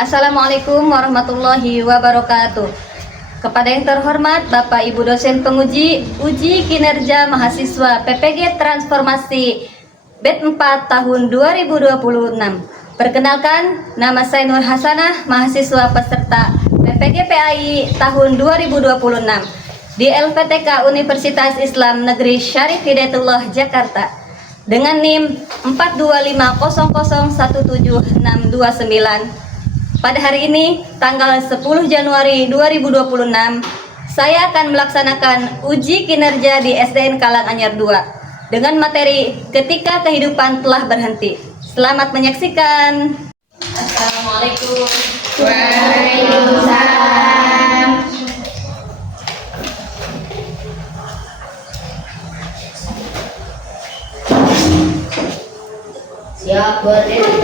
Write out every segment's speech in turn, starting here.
Assalamualaikum warahmatullahi wabarakatuh. Kepada yang terhormat Bapak Ibu dosen penguji uji kinerja mahasiswa PPG Transformasi BED 4 tahun 2026. Perkenalkan, nama saya Nur Hasanah, mahasiswa peserta PPG PAI tahun 2026 di LPTK Universitas Islam Negeri Syarif Hidayatullah Jakarta dengan NIM 425001769. Pada hari ini, tanggal 10 Januari 2026, saya akan melaksanakan uji kinerja di SDN Karanganyar II dengan materi ketika kehidupan telah berhenti. Selamat menyaksikan. Assalamualaikum. Waalaikumsalam. Siap berdiri.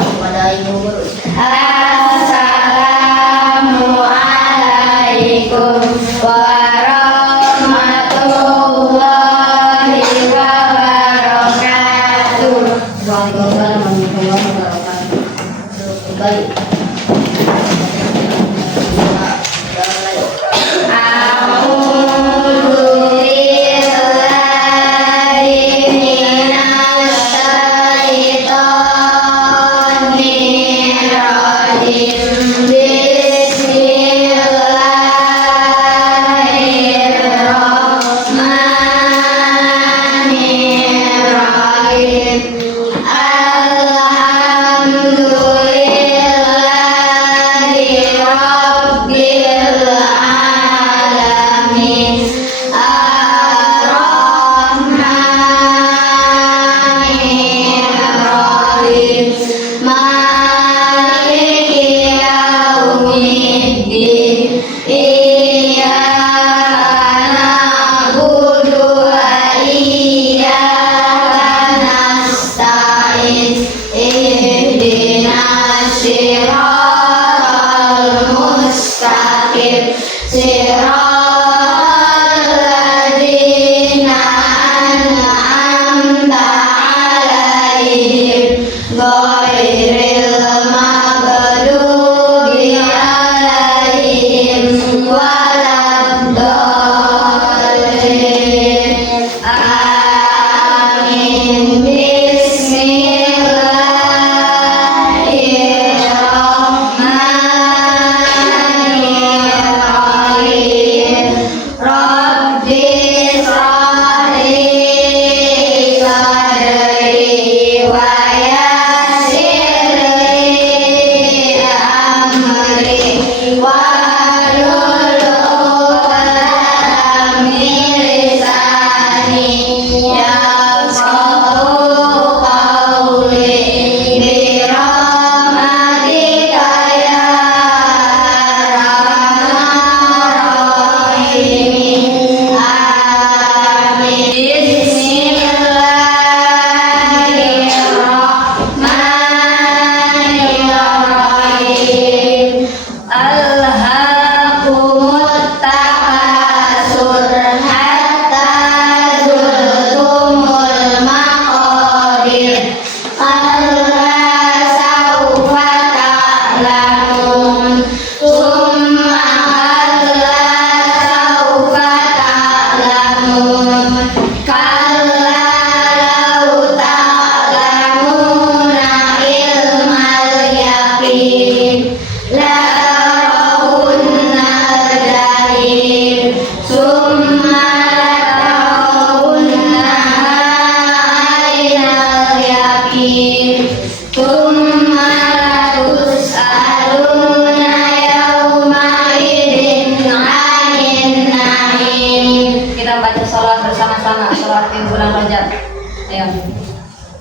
Kepada ibu guru. Assalamualaikum warahmatullahi wabarakatuh. Waalaikumsalam warahmatullahi wabarakatuh. Baik.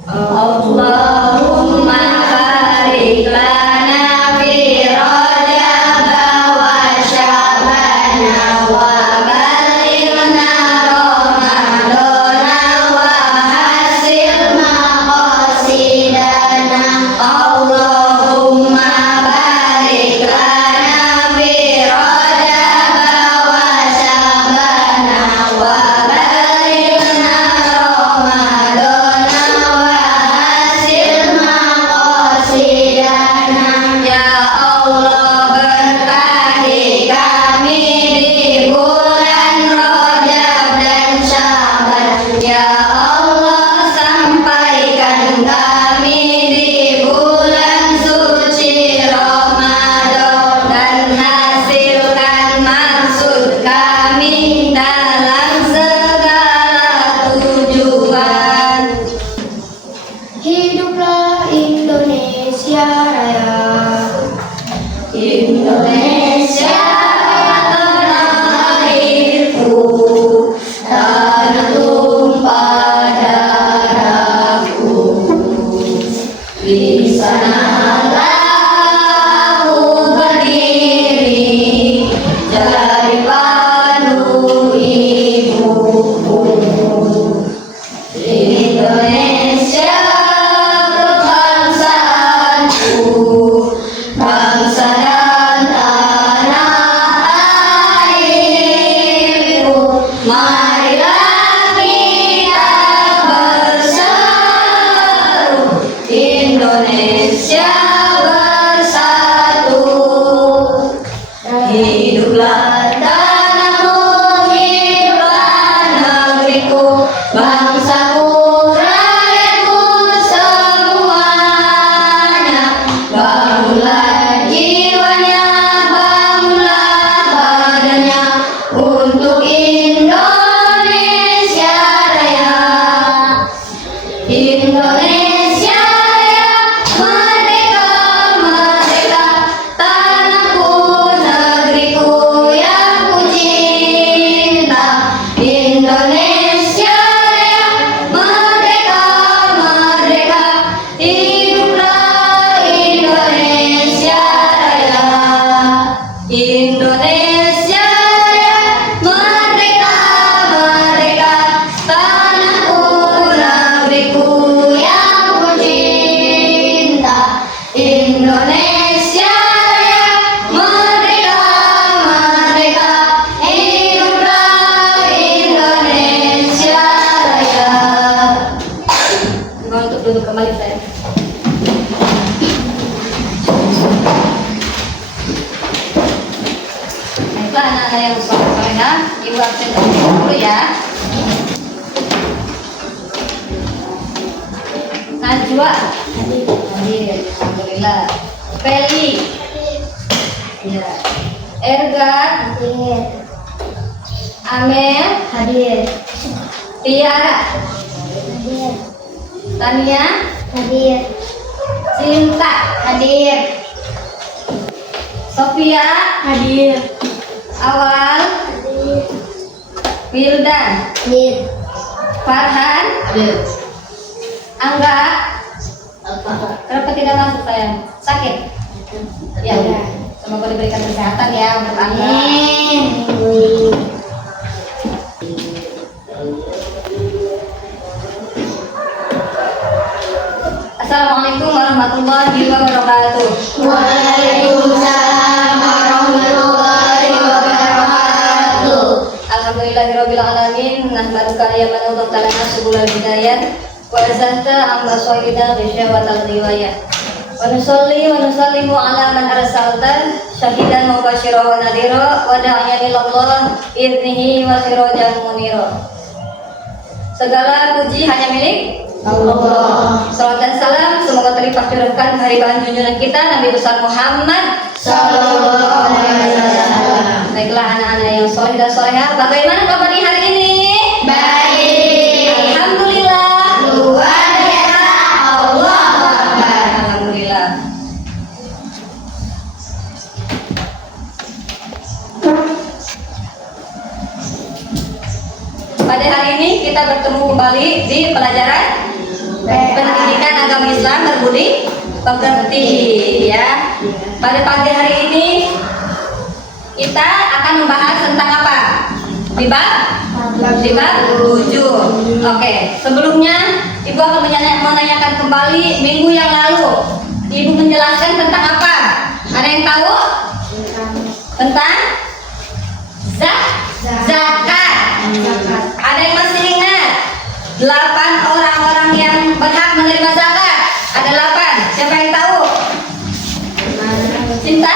Allahumma barik lana fi Rajab wa Sya'ban wa balighna Ramadan wa hasil maqasidana. Allahumma barik lana fi Rajab wa Sya'ban wa balighna Ramadan wa hasil yang soleh-solehah. Ibu absen dulu ya. Najwa hadir, alhamdulillah. Feli ya. Ergan Hadir. Amel Hadir. Tiara Hadir. Tania Hadir. Cinta Hadir. Sofia Hadir. Awal Hadir. Wildan Hadir. Farhan Hadir. Angga. Apa? Kenapa tidak masuk sayang? Sakit? Ya. Semoga diberikan kesehatan ya untuk Angga. Amin. Assalamualaikum warahmatullahi wabarakatuh. Waalaikumsalam warahmatullahi wabarakatuh. Alhamdulillahirabbil alamin. Nahmaduka ya man udhtalana subulal hidayah wa arzalta amma sawida bisyawatal riwayah. Wa nusalli wa nusallimu ala man arsalta syahidan mubasyiran wa nadhira wa da'iyan ilallah idnihi wa sirajan munira. Segala puji hanya milik Allah. Salam dan salam semoga terlimpah curahkan kehadiran junjungan kita Nabi besar Muhammad Sallallahu alaihi wasallam. Baiklah anak-anak yang soleh dan solehah, bagaimana kabar di hari ini? Baik. Alhamdulillah. Luar biasa. Allahu Akbar. Alhamdulillah. Pada hari ini kita bertemu kembali di pelajaran pendidikan agama Islam berbudi pekerti ya. Pada pagi hari ini kita akan membahas tentang apa? Di bab 7. Oke, sebelumnya Ibu akan menanyakan kembali minggu yang lalu. Ibu menjelaskan tentang apa? Ada yang tahu? Tentang zakat. Ada yang masih ingat? 8 orang-orang yang berhak menerima zakat. Ada 8. Siapa yang tahu? Cinta?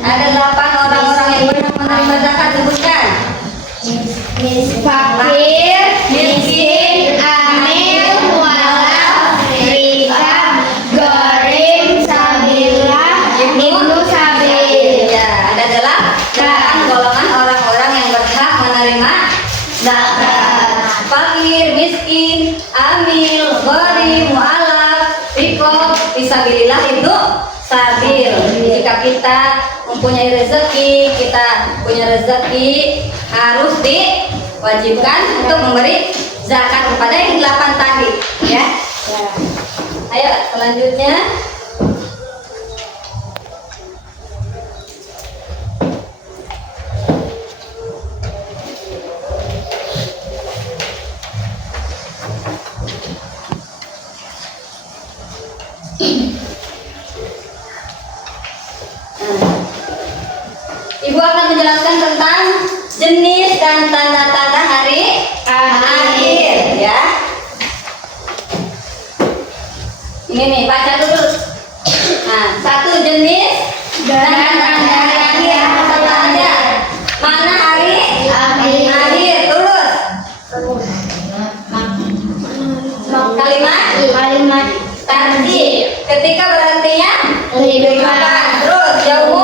Ada 8 orang-orang yang berhak menerima zakat. Sebutkan. Fakir, miskin, amil, walaf, rikab, gorim, sabilah, ibnu sabil. Ya, ada 8 golongan orang-orang yang berhak menerima zakat. Fakir, miskin, amil, gharib, mu'alaf, rikob, fisabilillah, ibnu sabil. Jika kita mempunyai rezeki, harus diwajibkan untuk memberi zakat kepada yang 8 tadi, ya. Ayo selanjutnya. Ibu akan menjelaskan tentang jenis dan tanda-tanda hari akhir, ya. Ini nih, baca dulu. Nah, 1 jenis dan tanda hari akhir. Apa aja? Mana hari akhir? Terus. Kalimat tadi. Ketika berartinya kehidupan. Terus jauh.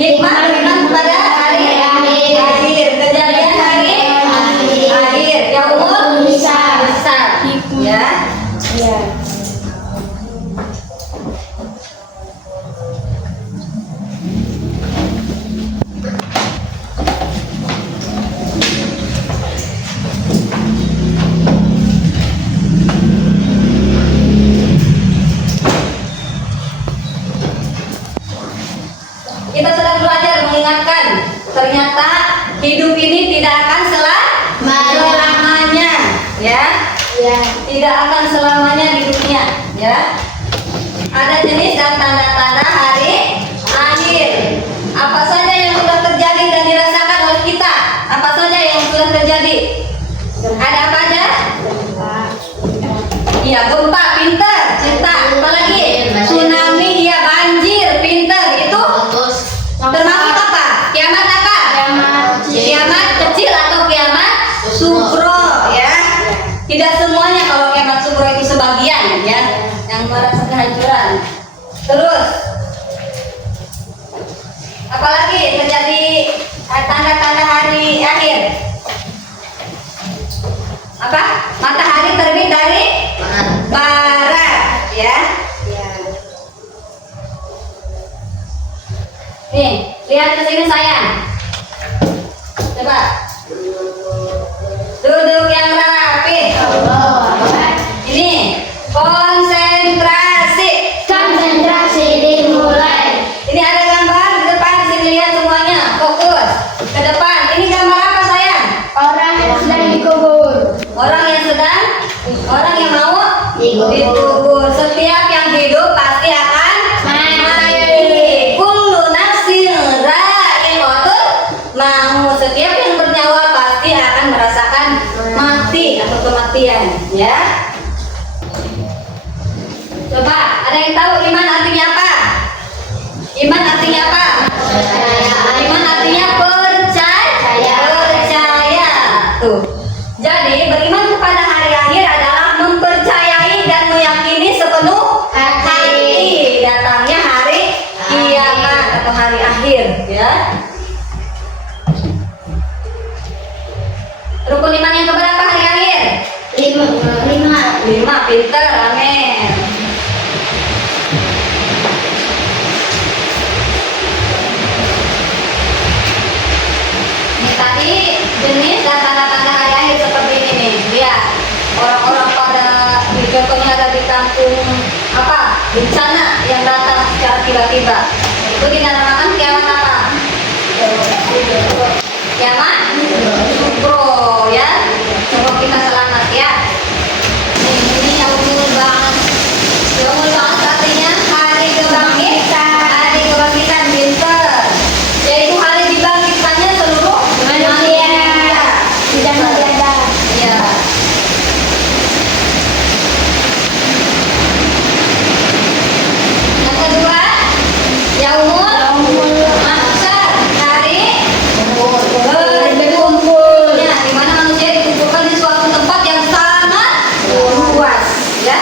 Hikmah beriman kepada hari akhir. Kejadian hari akhir. Yaumul besar. Ya. Kita sedang belajar mengingatkan ternyata hidup ini tidak akan selamanya, ya. Tidak akan selamanya di dunia, ya. Ada jenis dan tanda-tanda hari akhir. Apa saja yang sudah terjadi dan dirasakan oleh kita? Apa saja yang sudah terjadi? Ada apa aja? Iya, gempa, pinter, cerita. Apa lagi? Tsunami, iya banyak. Apalagi terjadi tanda-tanda hari akhir. Apa? Matahari terbit dari barat, ya. Nih, lihat ke sini sayang. Coba. Duduk yang rapi. Ini konsentrasi. Konsentrasi dimulai. Ini ada gambar di depan, sini lihat semuanya. Fokus ke depan. Ini gambar apa sayang? Orang yang sedang dikubur. Orang yang mau Dikubur. dikubur. Setiap yang hidup pasti akan mati. Kullu nafsin dha'iqatul maut. Setiap yang bernyawa pasti akan merasakan mati atau kematian, ya. Coba, ada yang tahu iman artinya apa? Iman artinya apa? Iman artinya percaya. Percaya. Tuh. Jadi beriman kepada hari akhir adalah mempercayai dan meyakini sepenuh hati datangnya hari kiamat atau hari akhir, ya. Rukun iman yang keberapa hari akhir? 5, pinter, amin. Ini tadi jenis dan tanda-tanda hari akhir seperti ini nih. Lihat, orang-orang pada contohnya ada di kampung apa? Bencana yang datang secara tiba-tiba. Itu dinamakan kiamat apa? Kiamat Kubro, ya. Semoga kita selamat, ya. Ini yaumul ba'ats. Yaumul ba'ats artinya hari kebangkitan. Hari kebangkitan, pinter. Yaitu hari dibangkitkannya seluruh manusia. Tidak ada. Ya. Yang kedua, yaumul mahsyar, hari berkumpul. Ya, di mana manusia dikumpulkan di suatu tempat yang sangat luas, ya.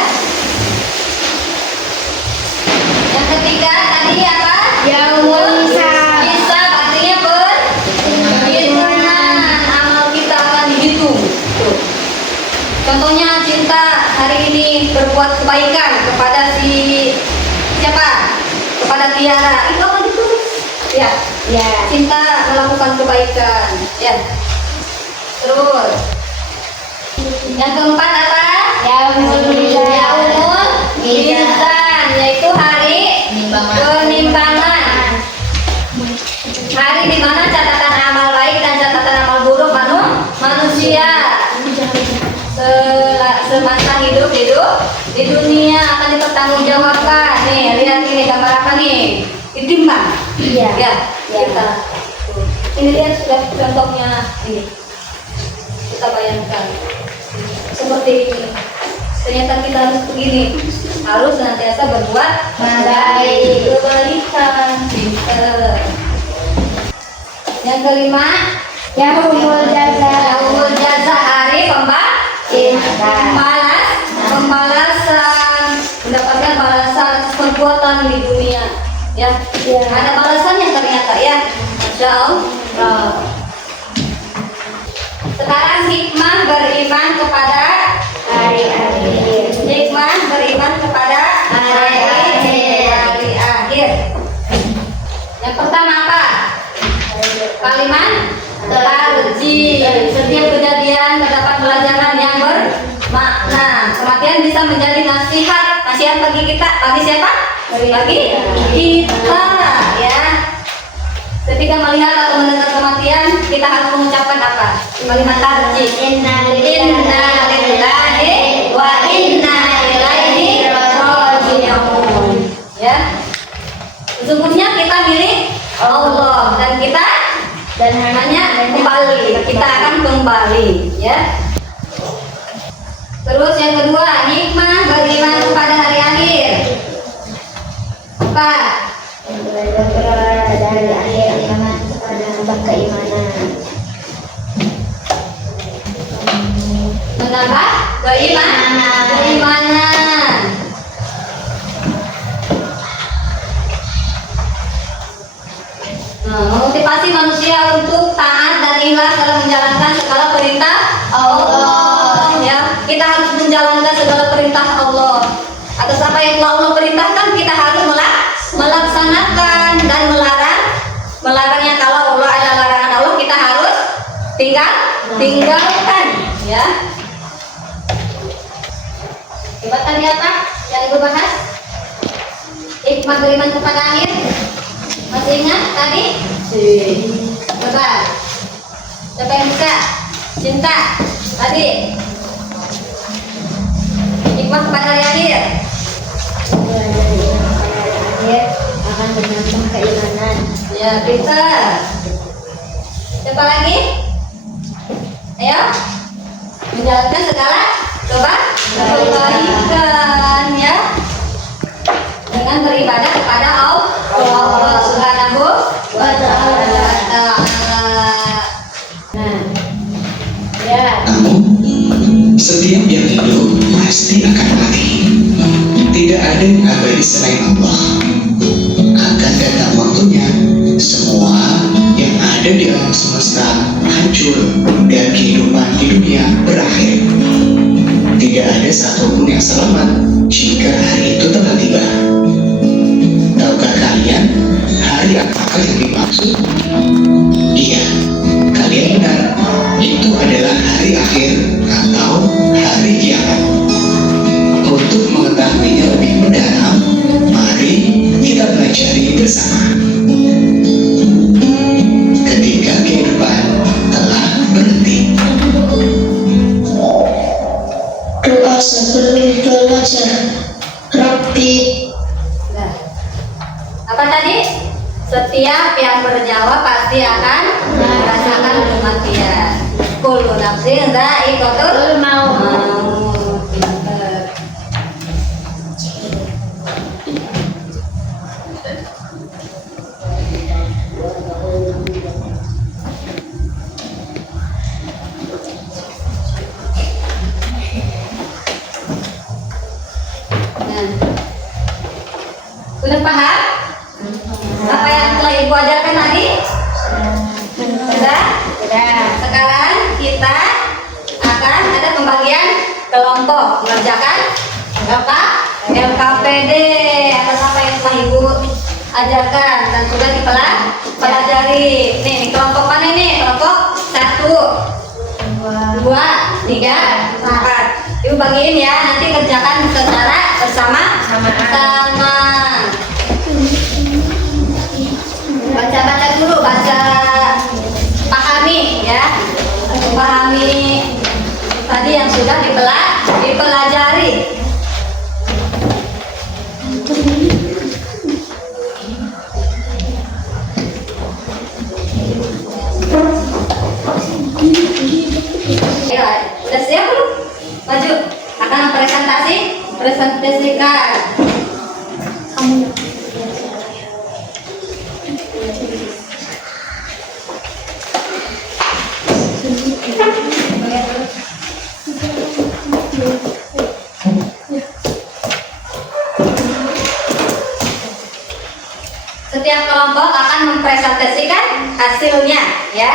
Yang ketiga tadi apa? Yaumul hisab. Hisab artinya perhitungan amal kita akan dihitung. Tuh. Contohnya cinta hari ini berbuat kebaikan kepada si siapa? Kepada Tiara, itu akan ditulis. Ya, Ya. cinta melakukan kebaikan. Ya. Terus yang keempat apa? Yaumul mizan. Yaumul mizan, yaitu hari penimbangan. Hari di mana catatan amal baik dan catatan amal buruk manusia semasa hidup di dunia akan dipertanggungjawabkan. Nih, lihat ini gambar apa nih? Ditimbang. Iya. Ya, Ya. kita. Ini lihat sudah contohnya ini. Kita bayangkan seperti ini. Ternyata kita harus begini. Harus senantiasa berbuat Baik. kebaikan. Pinter. Yang kelima, Yaumul jaza. yaumul jaza, hari pembalasan, mendapatkan balasan atas perbuatan di dunia. Ya, Ya. ada balasannya ternyata, ya. Masya Allah. Sekarang hikmah beriman kepada Hari akhir. hikmah beriman kepada Hari akhir. Yang pertama apa? Kalimat tarji. Setiap kejadian terdapat pelajaran yang bermakna. Kematian bisa menjadi nasihat bagi kita. Bagi siapa? Bagi kita, ya. Ketika melihat atau mendengar kematian, kita harus mengucapkan apa? Kalimat tarji. Inna lillahi wa inna ilaihi raji'un. Ya. Sesungguhnya kita milik Allah dan kita dan hanya kembali, kita akan kembali, ya. Terus yang kedua, hikmah beriman kepada hari akhir. Apa? Belajar dari akhir iman kepada menambah keimanan. Menambah keimanan. Memotivasi manusia untuk taat dan ikhlas dalam menjalankan segala perintah Allah. Ya, kita harus menjalankan segala perintah Allah. Atas apa yang telah Allah perintahkan kita harus melaksanakan, dan melarangnya. Kalau Allah ada larangan Allah kita harus tinggalkan. Ya. Coba tadi apa yang ibu bahas? Hikmah beriman kepada akhir. Masih ingat tadi? Coba. Siapa yang bisa? Cinta. Tadi. Hikmah kepada hari akhir. Akhir akan menambah keimanan. Ya, pintar. Siapa lagi? Ayo. Menjalankan segala kebaikan, ya. Dengan beribadah kepada Allah Subhanahu wa Ta'ala. Nah, ya. Namun, setiap yang hidup pasti akan mati. Tidak ada yang abadi selain Allah. Akan datang waktunya, semua yang ada di alam semesta hancur dan kehidupan di dunia berakhir. Tidak ada satupun yang selamat jika hari itu telah tiba. Tahukah kalian hari apakah yang dimaksud? Iya, kalian benar. Itu adalah hari akhir atau hari kiamat. Untuk mengetahuinya lebih mendalam, mari kita pelajari bersama. Ketika kehidupan telah berhenti. Doa sebelum belajar. Rabbi. Nah, apa tadi? Setiap yang bernyawa pasti akan merasakan kematian. Kullu nafsin dha'iqatul maut. Pinter. Nah, sudah paham? Apa yang telah ibu ajarkan tadi? Sudah? Sekarang kita akan ada pembagian kelompok mengerjakan LKPD atas apa yang telah ibu ajarkan dan sudah dipelajari. Nih, kelompok mana ini? Kelompok 1, 2, 3, 4. Ibu bagiin ya, nanti kerjakan secara bersama-sama. Baca-baca dulu, pahami ya. Pahami tadi yang sudah dipelajari. Ya, udah siap belum? Maju, akan presentasikan. Setiap kelompok akan mempresentasikan hasilnya ya.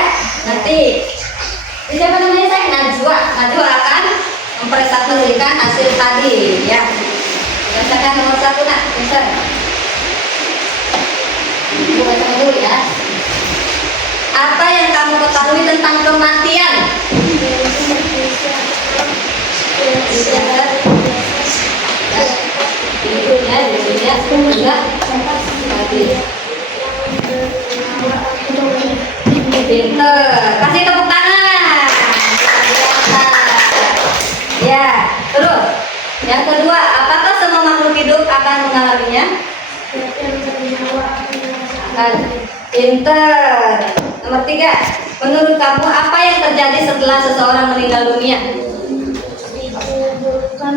Nanti siapa namanya saya? Najwa akan mempresentasikan hasil tadi ya. Bacakan nomor 1 nak, Mister. Ibu baca dulu ya. Apa yang kamu ketahui tentang kematian? Pinter, kasih tepuk tangan. Ya, terus yang kedua, apakah semua makhluk hidup akan mengalaminya? Pinter. Nomor 3, menurut kamu apa yang terjadi setelah seseorang meninggal dunia? Dikuburkan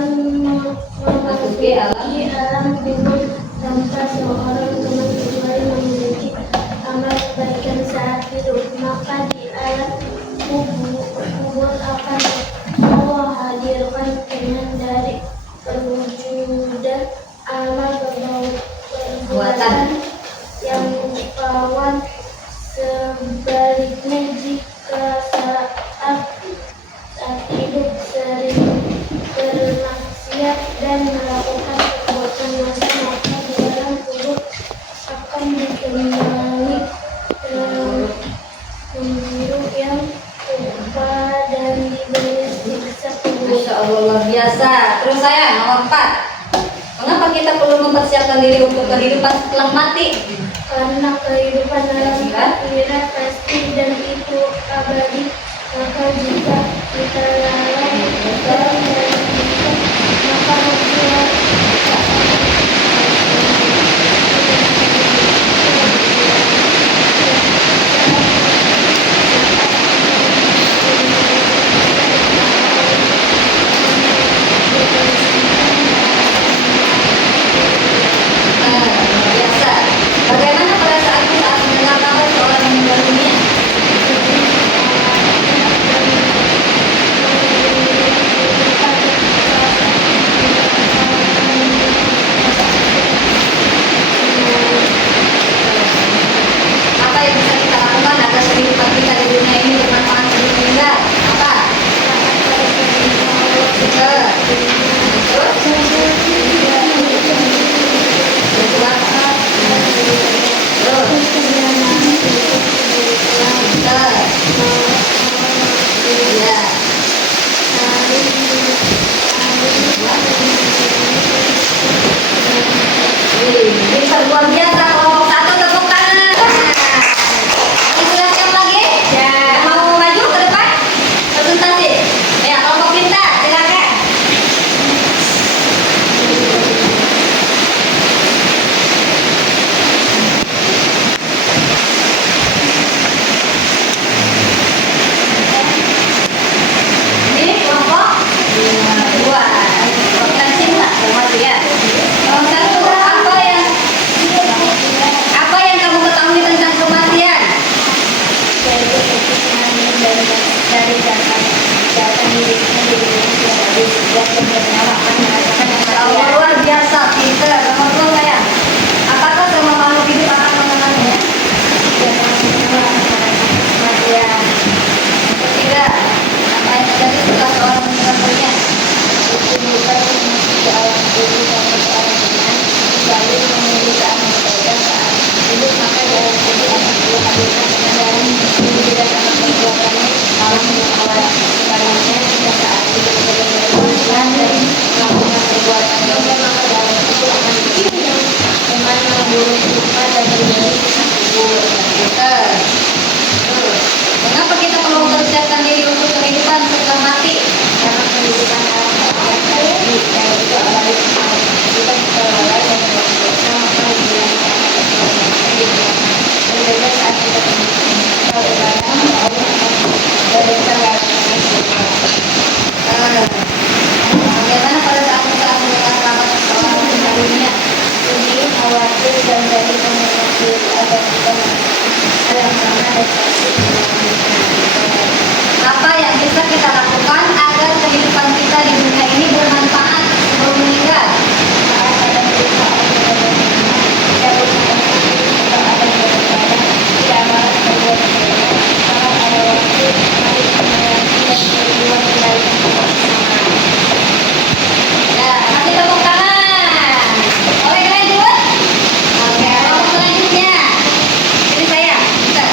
memasuki alam kubur tanpa seorang teman kecuali memiliki amal kebaikan saat hidup, maka di alam kubur akan Allah hadirkan dengan dari perwujudan amal perbuatan yang kawan Sebaliknya, jika saat hidup sering bermaksiat dan melakukan perbuatan dosa, maka di dalam kubur akan ditemani pemburuk yang lupa dan diberi siksa kubur. Masya Allah, luar biasa. Terus saya nomor 4. Mengapa kita perlu mempersiapkan diri untuk kehidupan setelah mati? Karena kehidupan dalam akhirat pasti dan itu abadi, maka jika kita lalai dan maka membuat Biasa. Bagaimana perasaanmu saat mendengar kabar seorang meninggal dunia? Apa yang bisa kita lakukan agar kehidupan kita di dunia ini bermanfaat sebelum meninggal? Apa? Bisa luar biasa. Kelompok 1 tepuk tangan. Silakan lagi. Mau maju ke depan? Presentasi. Ya, kelompok pintar, silakan. Ini kelompok 2. Potensi enggak maju ya. Kelompok 1, apa yang kamu ketahui tentang kematian? Luar biasa, pinter. Nomor 2 saya. Apakah semua makhluk hidup akan mengenalnya? Ketiga, apa yang terjadi setelah seorang meninggal dunia? Mengapa kita perlu mempersiapkan diri untuk kehidupan setelah mati? Karena kehidupan alam dan itu abadi. Kita bisa lalai dan berdosa, maka hubungan dan bebas saat kita kalau ibadah Allah berdasarkan bagaimana pada saat kita mendengar kabar seorang meninggal dunia? Sedih, khawatir, dan jadi komunikasi agar kita ada sama dan apa yang bisa kita lakukan agar kehidupan kita di dunia ini bermanfaat sebelum meninggal? Ya, kasih tepuk tangan. Boleh lanjut? Oke, kelompok selanjutnya. Ini saya, kita.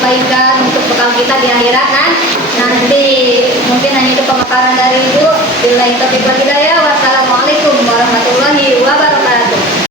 kebaikan untuk bekal kita di akhirat nanti. Mungkin hanya itu pemaparan dari Ibu. Billahi taufiq wal hidayah. Wassalamualaikum warahmatullahi wabarakatuh.